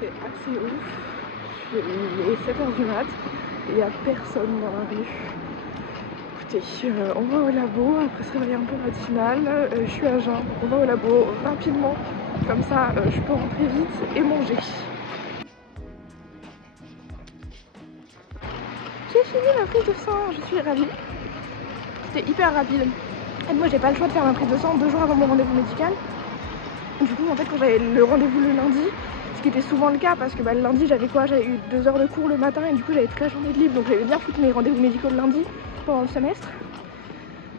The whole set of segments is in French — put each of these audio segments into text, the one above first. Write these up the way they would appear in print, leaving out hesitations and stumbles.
c'est assez ouf. Il est 7h du mat et il n'y a personne dans la rue. Écoutez, on va au labo après ce réveil un peu matinal. Je suis à jeun, donc on va au labo rapidement. Comme ça, je peux rentrer vite et manger. J'ai fini ma prise de sang, je suis ravie. C'était hyper rapide. Et moi, j'ai pas le choix de faire ma prise de sang 2 jours avant mon rendez-vous médical. Du coup, en fait, quand j'avais le rendez-vous le lundi, ce qui était souvent le cas parce que le lundi, j'avais quoi? J'avais eu 2 heures de cours le matin et du coup, j'avais toute la journée de libre. Donc, j'avais bien foutu mes rendez-vous médicaux le lundi pendant le semestre.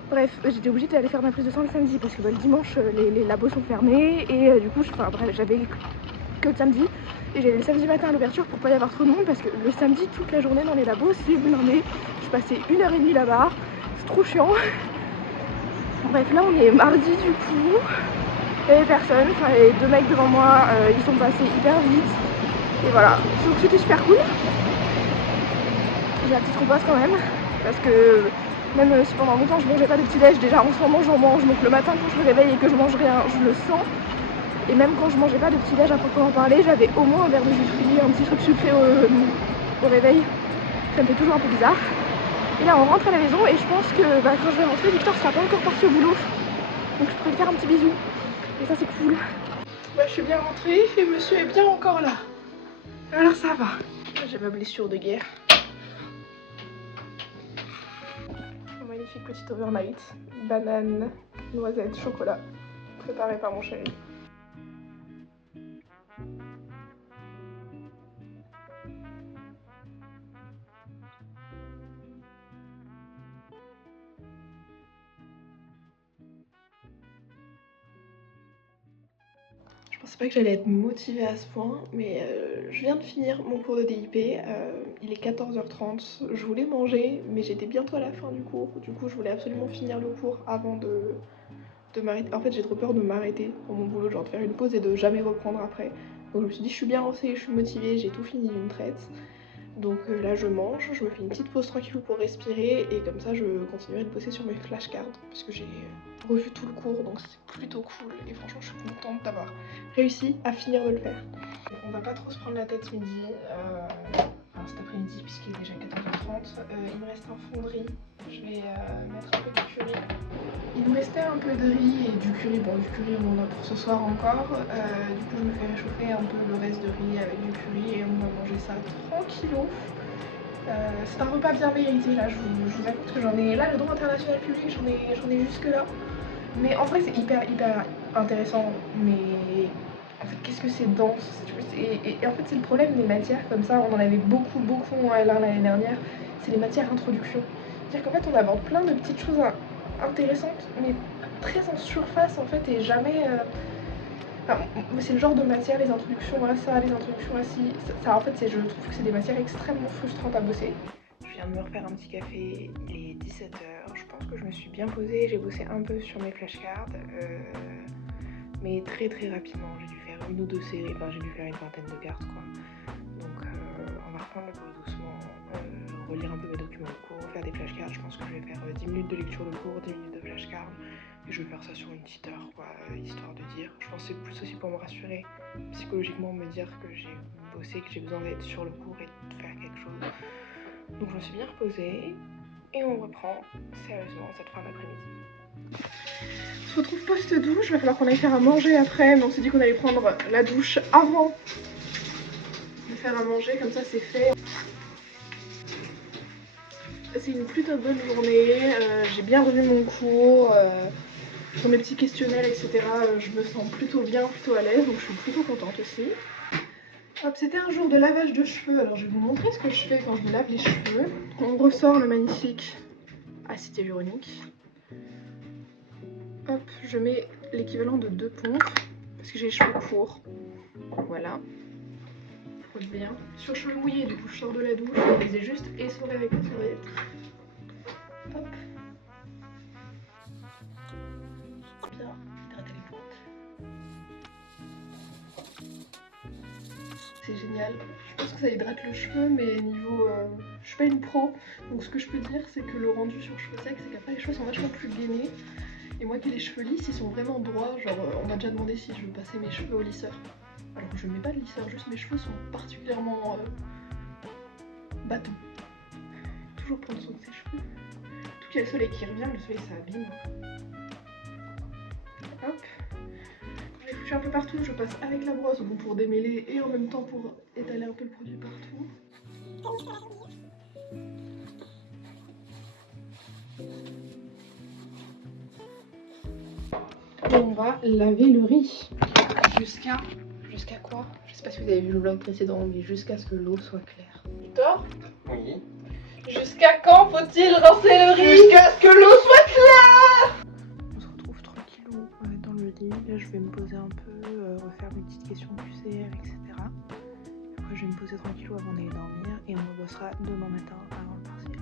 Bref, j'étais obligée d'aller faire ma prise de sang le samedi parce que le dimanche, les labos sont fermés et du coup, j'avais que le samedi. Et j'allais le samedi matin à l'ouverture pour pas y avoir trop de monde parce que le samedi, toute la journée dans les labos, c'est blindé. Je passais 1h30 là-bas, c'est trop chiant. Bref, là on est mardi du coup, il y avait personne, enfin les 2 mecs devant moi, ils sont passés hyper vite. Et voilà, donc c'était super cool. J'ai la petite repasse quand même, parce que même si pendant longtemps je mangeais pas de petit-déj, déjà en ce moment j'en mange, donc le matin quand je me réveille et que je mange rien, je le sens. Et même quand je mangeais pas de petit-déj à proprement parler, j'avais au moins un verre de jus de fruits, un petit truc sucré au réveil. Ça me fait toujours un peu bizarre. Et là on rentre à la maison et je pense que quand je vais rentrer, Victor sera pas encore parti au boulot. Donc je pourrais lui faire un petit bisou. Et ça c'est cool. Je suis bien rentrée et monsieur est bien encore là. Alors ça va. J'ai ma blessure de guerre. Un magnifique petit overnight. Banane, noisette, chocolat. Préparé par mon chéri. Je pensais pas que j'allais être motivée à ce point, mais je viens de finir mon cours de DIP, il est 14h30, je voulais manger, mais j'étais bientôt à la fin du cours, je voulais absolument finir le cours avant de m'arrêter. En fait j'ai trop peur de m'arrêter pour mon boulot, genre de faire une pause et de jamais reprendre après. Donc je me suis dit je suis bien lancée, je suis motivée, j'ai tout fini d'une traite. Donc là je mange, je me fais une petite pause tranquille pour respirer et comme ça je continuerai de bosser sur mes flashcards parce que j'ai revu tout le cours donc c'est plutôt cool et franchement je suis contente d'avoir réussi à finir de le faire. On va pas trop se prendre la tête ce midi, enfin cet après-midi puisqu'il est déjà 14h30. Il me reste un fond de riz, je vais mettre un peu de curry. Il nous restait un peu de riz et du curry, bon du curry on en a pour ce soir encore, du coup je me fais réchauffer un peu le reste de riz avec du curry et on va manger ça tranquillo. C'est un repas bien mérité là, je vous avoue que j'en ai, là le droit international public j'en ai jusque là, mais en vrai c'est hyper intéressant, mais en fait qu'est-ce que c'est dense, et en fait c'est le problème des matières comme ça, on en avait beaucoup en L1 l'année dernière, c'est les matières introduction, c'est-à-dire qu'en fait on aborde plein de petites choses intéressante mais très en surface en fait et jamais enfin, c'est le genre de matière, les introductions à ça, les introductions à ci, ça en fait je trouve que c'est des matières extrêmement frustrantes à bosser. Je viens de me refaire un petit café, il est 17h, je pense que je me suis bien posée, j'ai bossé un peu sur mes flashcards, mais très rapidement, j'ai dû faire 1 ou 2 séries, enfin j'ai dû faire une vingtaine de cartes quoi. Donc on va reprendre le cours doucement, relire un peu mes documents de cours, faire des flashcards. Je pense que je vais faire 10 minutes de lecture de cours, 10 minutes de flashcards. Et je vais faire ça sur une petite heure, quoi, histoire de dire. Je pense que c'est plus aussi pour me rassurer psychologiquement, me dire que j'ai bossé, que j'ai besoin d'être sur le cours et de faire quelque chose. Donc je me suis bien reposée et on reprend sérieusement cette fin d'après-midi. On se retrouve post-douche, il va falloir qu'on aille faire à manger après, mais on s'est dit qu'on allait prendre la douche avant de faire à manger, comme ça c'est fait. C'est une plutôt bonne journée, j'ai bien revu mon cours, sur mes petits questionnaires etc. Je me sens plutôt bien, plutôt à l'aise, donc je suis plutôt contente aussi. Hop, c'était un jour de lavage de cheveux, alors je vais vous montrer ce que je fais quand je me lave les cheveux. On ressort le magnifique acide hyaluronique. Hop, je mets l'équivalent de 2 pompes, parce que j'ai les cheveux courts. Voilà. Frotte bien. Sur cheveux mouillés, du coup je sors de la douche, je les ai juste essorés avec la serviette. Hop. Bien hydrater les pointes. C'est génial. Je pense que ça hydrate le cheveu, mais niveau... je suis pas une pro, donc ce que je peux dire c'est que le rendu sur cheveux secs, c'est qu'après les cheveux sont vachement plus gainés. Et moi qui ai les cheveux lisses, ils sont vraiment droits, genre on m'a déjà demandé si je veux passer mes cheveux au lisseur. Alors je mets pas de lisseur, juste mes cheveux sont particulièrement bâtons. Toujours prendre soin de ses cheveux. Tout qu'il y a le soleil qui revient, le soleil ça abîme. Hop. Quand j'ai foutu un peu partout, je passe avec la brosse bon, pour démêler et en même temps pour étaler un peu le produit partout. Et on va laver le riz jusqu'à quoi? Je sais pas si vous avez vu le vlog précédent, mais jusqu'à ce que l'eau soit claire. Victor? Oui. Jusqu'à quand faut-il rincer le riz? Jusqu'à ce que l'eau soit claire! On se retrouve tranquillou dans le lit. Là, je vais me poser un peu, refaire mes petites questions QCM, etc. Après, je vais me poser tranquillou avant d'aller dormir et on bossera demain matin avant le partiel.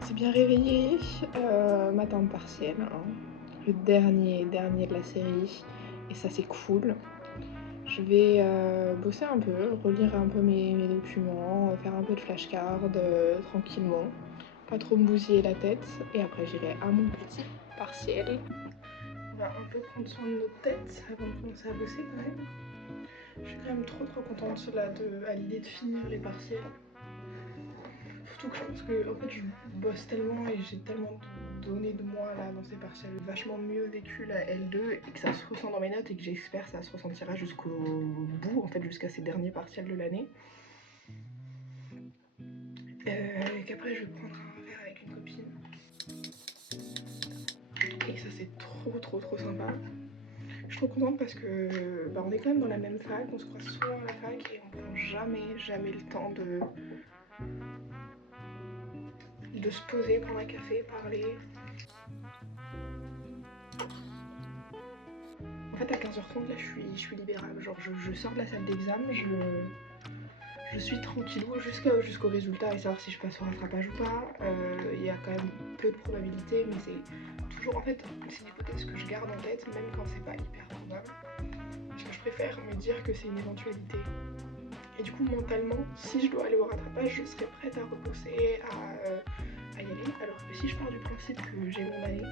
On s'est bien réveillé, matin de partiel, hein. Le dernier de la série, et ça c'est cool. Je vais bosser un peu, relire un peu mes documents, faire un peu de flashcards tranquillement, pas trop me bousiller la tête, et après j'irai à mon petit partiel. On va un peu prendre soin de notre tête avant de commencer à bosser quand même. Je suis quand même trop contente là à l'idée de finir les partiels. Surtout que je pense que en fait je bosse tellement et j'ai tellement donné de moi là dans ces partiels, vachement mieux vécu la L2 et que ça se ressent dans mes notes et que j'espère que ça se ressentira jusqu'au bout, en fait jusqu'à ces derniers partiels de l'année. Et qu'après je vais prendre un verre avec une copine. Et ça c'est trop sympa. Je suis trop contente parce que on est quand même dans la même fac, on se croise souvent à la fac et on prend jamais le temps de se poser, prendre un café, parler. En fait à 15h30 là je suis libérable, genre je sors de la salle d'examen, je suis tranquillou jusqu'au résultat et savoir si je passe au rattrapage ou pas. Il y a quand même peu de probabilités mais c'est toujours en fait c'est une hypothèse que je garde en tête même quand c'est pas hyper probable. Parce que je préfère me dire que c'est une éventualité. Et du coup mentalement si je dois aller au rattrapage je serai prête à rebosser, à y aller. Alors que si je pars du principe que j'ai mon année,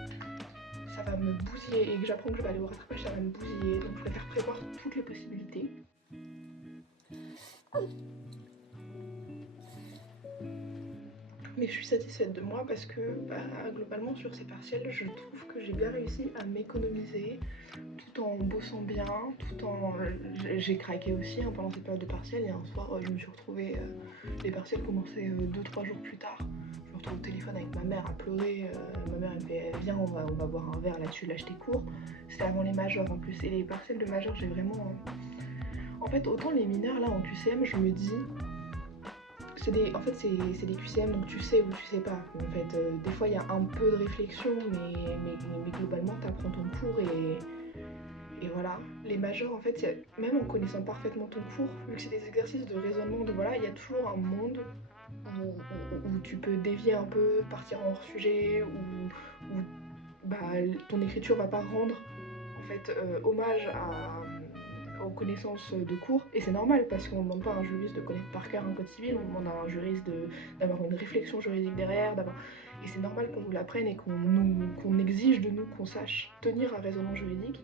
ça va me bousiller et que j'apprends que je vais aller au rattrapage, ça va me bousiller. Donc je préfère prévoir toutes les possibilités. Mais je suis satisfaite de moi parce que globalement sur ces partiels, je trouve que j'ai bien réussi à m'économiser tout en bossant bien, tout en... j'ai craqué aussi hein, pendant cette période de partiels et un soir je me suis retrouvée, les partiels commençaient 2-3 jours plus tard. Je me retrouve au téléphone avec ma mère à pleurer, ma mère elle me fait viens on va boire un verre là-dessus, là je tes cours. C'était avant les majeurs en plus et les partiels de majeurs j'ai vraiment... En fait autant les mineurs là en QCM je me dis... En fait c'est des QCM donc tu sais ou tu sais pas. En fait des fois il y a un peu de réflexion mais globalement t'apprends ton cours et voilà. Les majors en fait même en connaissant parfaitement ton cours, vu que c'est des exercices de raisonnement, de voilà, il y a toujours un monde où tu peux dévier un peu, partir en hors sujet, où ton écriture va pas rendre en fait hommage aux connaissances de cours, et c'est normal parce qu'on ne demande pas à un juriste de connaître par cœur un code civil, on demande à un juriste d'avoir une réflexion juridique derrière, et c'est normal qu'on nous l'apprenne et qu'on exige de nous qu'on sache tenir un raisonnement juridique.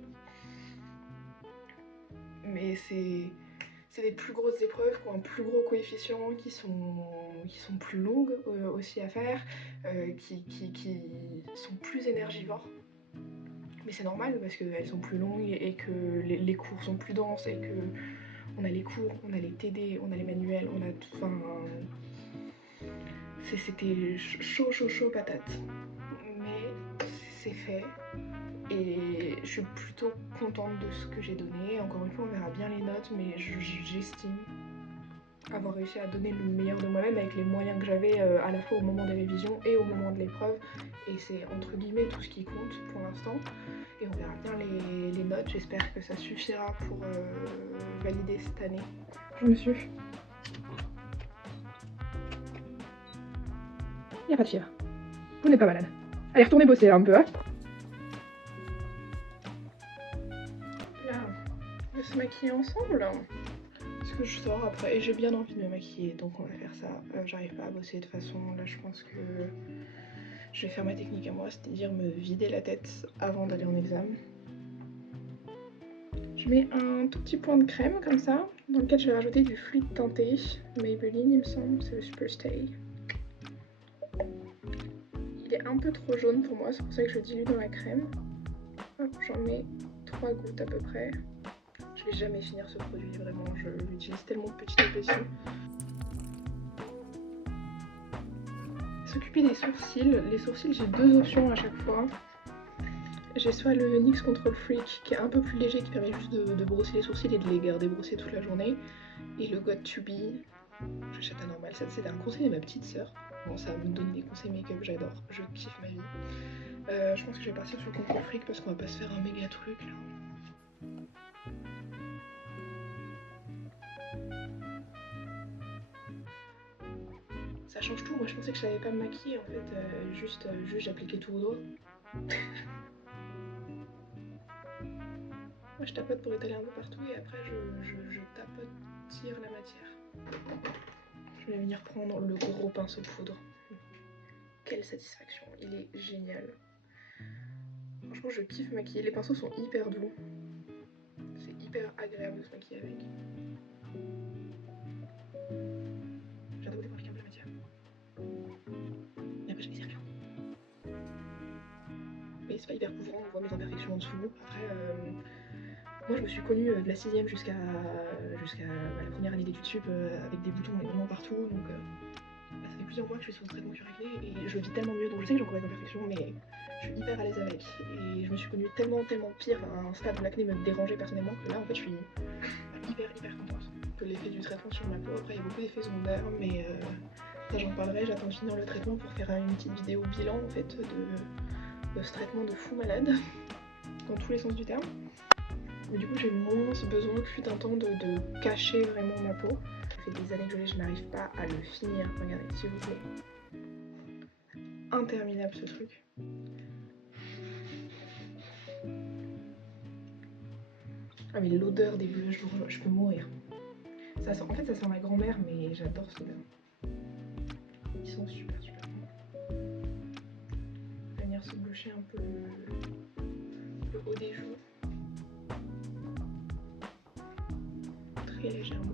Mais c'est des plus grosses épreuves qui ont un plus gros coefficient, qui sont plus longues aussi à faire, qui sont plus énergivores. Mais c'est normal parce qu'elles sont plus longues et que les cours sont plus denses et que on a les cours, on a les TD, on a les manuels, on a tout. Enfin, c'était chaud patate. Mais c'est fait et je suis plutôt contente de ce que j'ai donné. Encore une fois, on verra bien les notes, mais j'estime avoir réussi à donner le meilleur de moi-même avec les moyens que j'avais à la fois au moment des révisions et au moment de l'épreuve. Et c'est entre guillemets tout ce qui compte pour l'instant. Et on verra bien les notes. J'espère que ça suffira pour valider cette année. Bonjour monsieur. Y'a pas de fièvre. Vous n'êtes pas malade. Allez, retournez bosser là, un peu, hein. Là, on va se maquiller ensemble. Parce que je sors après et j'ai bien envie de me maquiller, donc on va faire ça. J'arrive pas à bosser de toute façon. Là, je pense que je vais faire ma technique à moi, c'est-à-dire me vider la tête avant d'aller en examen. Je mets un tout petit point de crème comme ça, dans lequel je vais rajouter du fluide teinté. Maybelline, il me semble, c'est le Superstay. Il est un peu trop jaune pour moi, c'est pour ça que je le dilue dans la crème. Hop, j'en mets 3 gouttes à peu près. Je vais jamais finir ce produit, vraiment, je l'utilise tellement petit à petit. S'occuper des sourcils. Les sourcils, j'ai 2 options à chaque fois. J'ai soit le NYX Control Freak qui est un peu plus léger, qui permet juste de brosser les sourcils et de les garder brossés toute la journée. Et le Got2b, j'achète un normal. Ça, c'est un conseil de ma petite sœur. Bon, ça me donne des conseils make-up, j'adore. Je kiffe ma vie. Je pense que je vais partir sur le Control Freak parce qu'on va pas se faire un méga truc là. Ça change tout. Moi, je pensais que je savais pas me maquiller en fait. Juste j'appliquais tout au doigt. Moi, je tapote pour étaler un peu partout et après je tire la matière. Je vais venir prendre le gros pinceau poudre. Quelle satisfaction, il est génial. Franchement, je kiffe maquiller. Les pinceaux sont hyper doux. C'est hyper agréable de se maquiller avec. J'adore démarquer un peu la matière. Et après, je vais servir. Mais c'est pas hyper couvrant, on voit mes imperfections en dessous. Après, moi je me suis connue de la 6ème jusqu'à la première année d'études sup avec des boutons vraiment partout. Donc ça fait plusieurs mois que je suis sous traitement sur acné et je vis tellement mieux. Donc je sais que j'ai encore des imperfections, mais je suis hyper à l'aise avec. Et je me suis connue tellement pire à un stade où l'acné me dérangeait personnellement que là en fait je suis hyper contente de l'effet du traitement sur ma peau. Après il y a beaucoup d'effets secondaires, mais ça j'en parlerai. J'attends de finir le traitement pour faire une petite vidéo bilan en fait de ce traitement de fou malade dans tous les sens du terme. Mais du coup j'ai moins besoin que fut un temps de cacher vraiment ma peau. Ça fait des années que je n'arrive pas à le finir. Regardez s'il vous plaît. Interminable ce truc. Ah mais l'odeur des blushs, je peux mourir. Ça sent, en fait ça sent ma grand-mère mais j'adore cette odeur. Ils sont super bons. On va venir se boucher un peu le haut des joues. Très légèrement.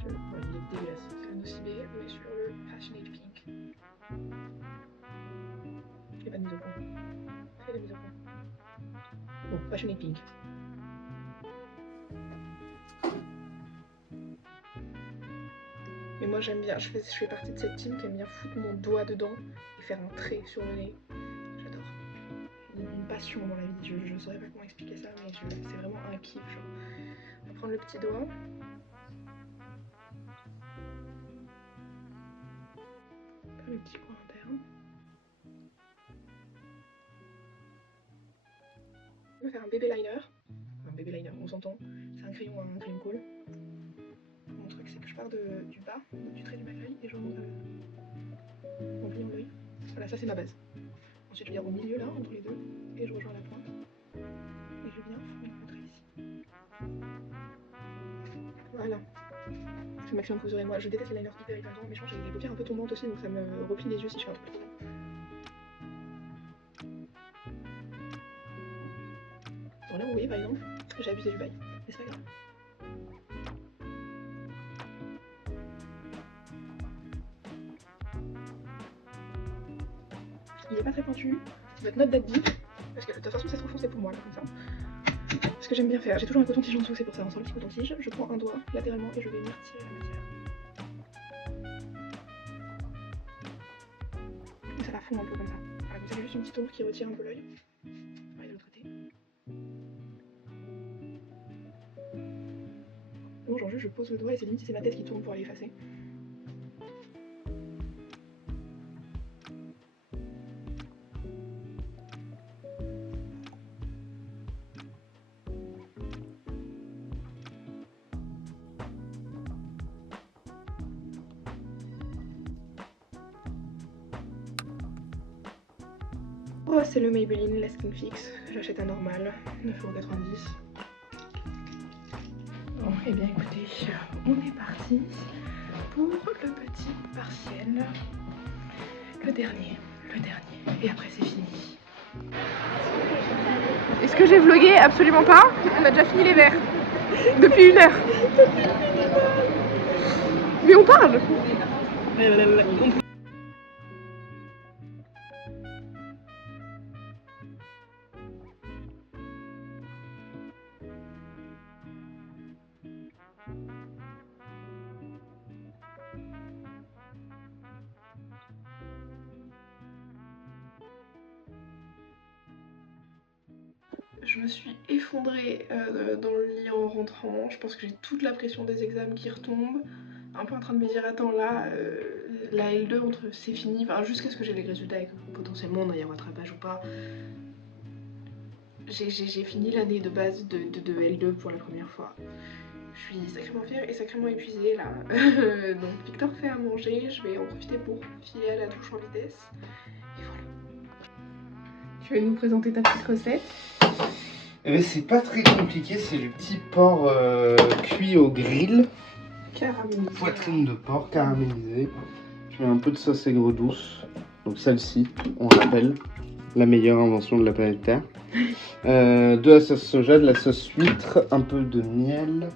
Il est dégueulasse. C'est le Nocibé, mais sur le Passionate Pink. Il n'y a pas de mise au point. Fais la mise au point. Bon, Passionate Pink. Mais moi j'aime bien, je fais partie de cette team qui aime bien foutre mon doigt dedans et faire un trait sur le nez. J'adore. Une passion dans la vie, je saurais pas comment expliquer ça, mais c'est vraiment un kiff. Genre. On va prendre le petit doigt. Faire le petit coin interne. On va faire un baby liner. Un baby liner, on s'entend. C'est un crayon cool. Mon truc c'est que je pars du bas, du trait du bas de l'œil et je remonte en pliant l'œil. Voilà, ça c'est ma base. Ensuite je viens au milieu là, entre les deux, et je rejoins la pointe. Et je viens fouiller le trait ici. Voilà. C'est le maximum que vous aurez. Moi je déteste les liners hyper éclatants, mais je pense que j'ai des paupières un peu tombantes aussi, donc ça me replie les yeux si je fais un truc trop long. Alors là vous voyez par exemple, j'ai abusé du bail, mais c'est pas grave. Il est pas très pointu, votre note date deep, parce que de toute façon c'est trop foncé pour moi là comme ça. Ce que j'aime bien faire, j'ai toujours un coton-tige en dessous, c'est pour ça, on sort le petit coton-tige, je prends un doigt latéralement et je vais venir tirer la matière. Et ça la fond un peu comme ça. Voilà, comme ça j'ai juste une petite ombre qui retire un peu l'œil. Pareil de l'autre côté. Bon, genre juste je pose le doigt et c'est limite si c'est ma tête qui tourne pour aller effacer. Oh, c'est le Maybelline, la Skin Fix. J'achète un normal, 9,90 €. Eh bien écoutez, on est parti pour le petit partiel. Le dernier. Et après c'est fini. Est-ce que j'ai vlogué? Absolument pas. On a déjà fini les verres. Depuis 1 heure. Mais on parle. Je me suis effondrée dans le lit en rentrant. Je pense que j'ai toute la pression des examens qui retombe. Un peu en train de me dire attends là, la L2 c'est fini, enfin, jusqu'à ce que j'ai les résultats et que potentiellement on aille en rattrapage ou pas. J'ai fini l'année de base de L2 pour la première fois. Je suis sacrément fière et sacrément épuisée là. Donc Victor fait à manger, je vais en profiter pour filer à la douche en vitesse. Et voilà. Tu vas nous présenter ta petite recette? C'est pas très compliqué, c'est du petit porc cuit au grill. Caramélisé. Poitrine de porc caramélisée. Je mets un peu de sauce aigre douce. Donc celle-ci, on rappelle, la meilleure invention de la planète Terre. De la sauce soja, de la sauce huître, un peu de miel,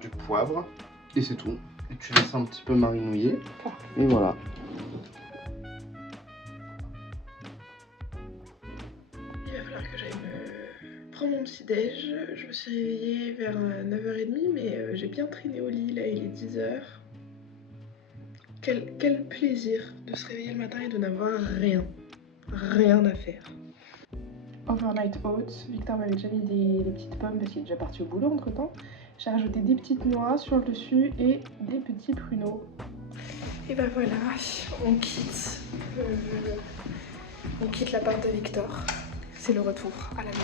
du poivre. Et c'est tout. Et tu laisses un petit peu marinouiller. Et voilà. Il va falloir que j'aille me prendre mon petit déj. Je me suis réveillée vers 9h30 mais j'ai bien traîné au lit, là il est 10h. Quel plaisir de se réveiller le matin et de n'avoir rien à faire. Overnight oats, Victor m'avait déjà mis des petites pommes parce qu'il est déjà parti au boulot entre temps. J'ai rajouté des petites noix sur le dessus et des petits pruneaux. Et ben voilà, on quitte l'appart de Victor. C'est le retour à la maison.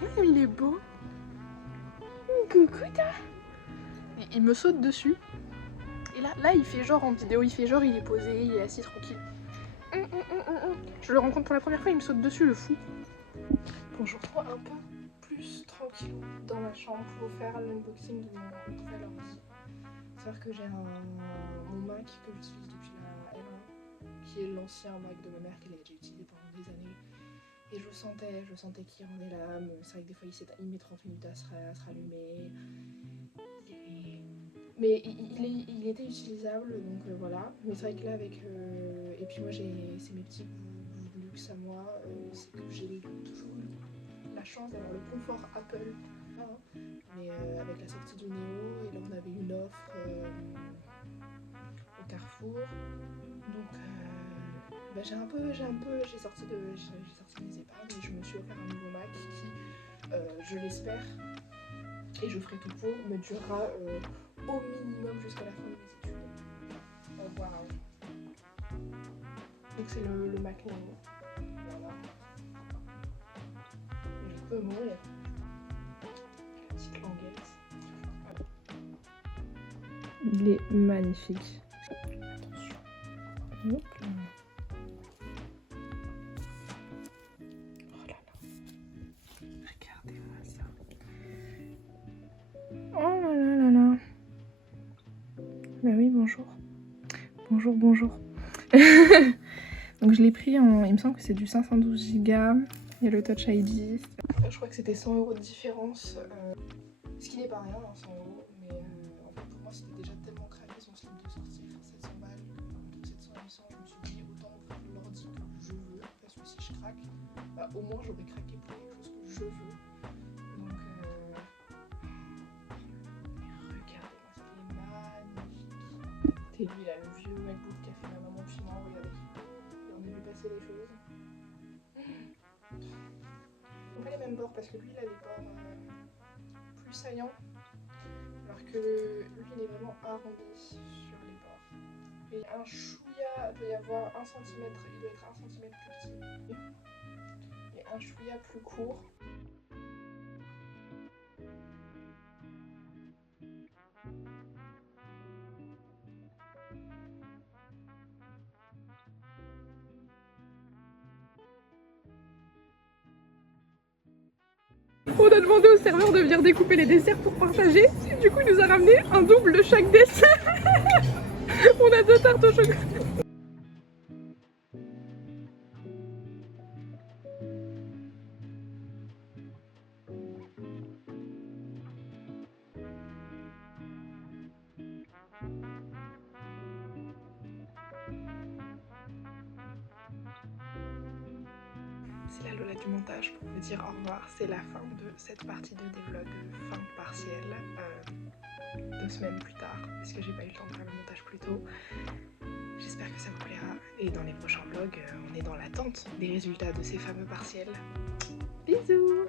Regarde, il est beau. Coucou toi. Il me saute dessus. Et là, il fait genre en vidéo, il est posé, il est assis tranquille. Je le rencontre pour la première fois, il me saute dessus, le fou. Bon, je retrouve un peu plus tranquille dans ma chambre pour faire l'unboxing de mon nouvel ordi. C'est-à-dire que j'ai mon Mac que j'utilise depuis la R1, qui est l'ancien Mac de ma mère qu'elle a déjà utilisé pendant des années. Et je sentais qu'il rendait l'âme. C'est vrai que des fois il met 30 minutes à se rallumer. Mais il était utilisable, donc voilà. Mais c'est vrai que là avec... et puis moi c'est mes petits goûts de luxe à moi. C'est que j'ai toujours eu la chance d'avoir le confort Apple. Mais avec la sortie du Neo, et là on avait une offre au Carrefour. Donc bah, j'ai sorti mes épargnes et je me suis offert un nouveau Mac qui, je l'espère, et je ferai tout pour, me durera au minimum jusqu'à la fin de mes études. Voilà. Donc c'est le Mac Neo. Voilà. Je peux mourir. La petite languette. Il est magnifique. Attention. Hop là. Oh là là. Regardez-moi ça. Oh là là là là. Bah oui, bonjour. Bonjour. Donc je l'ai pris en... Il me semble que c'est du 512 Go. Il y a le Touch ID. Je crois que c'était 100 € de différence. Ce qui n'est pas rien, hein, 100 €. Mais en fait pour moi c'était déjà tellement craqué son slip de sortie. Enfin, 700 balles, entre 700 et 800. Je me suis dit autant offrir l'ordi que je veux. Parce que si je craque, bah, au moins j'aurais craqué pour quelque chose que je veux. Donc et lui là, le vieux MacBook qu'a fait ma maman depuis moi, regardez. Et on a vu passer les choses. Ils n'ont pas les mêmes bords parce que lui il a les bords plus saillants. Alors que lui il est vraiment arrondi sur les bords. Et un chouïa doit y avoir 1 cm, il doit être 1 cm plus petit. un chouïa plus court. On a demandé au serveur de venir découper les desserts pour partager. Du coup, il nous a ramené un double de chaque dessert. On a 2 tartes au chocolat. C'est la Lola du montage pour vous dire au revoir. C'est la fin de cette partie de devlog, fin de partiel. 2 semaines plus tard, parce que j'ai pas eu le temps de faire le montage plus tôt. J'espère que ça vous plaira. Et dans les prochains vlogs, on est dans l'attente des résultats de ces fameux partiels. Bisous!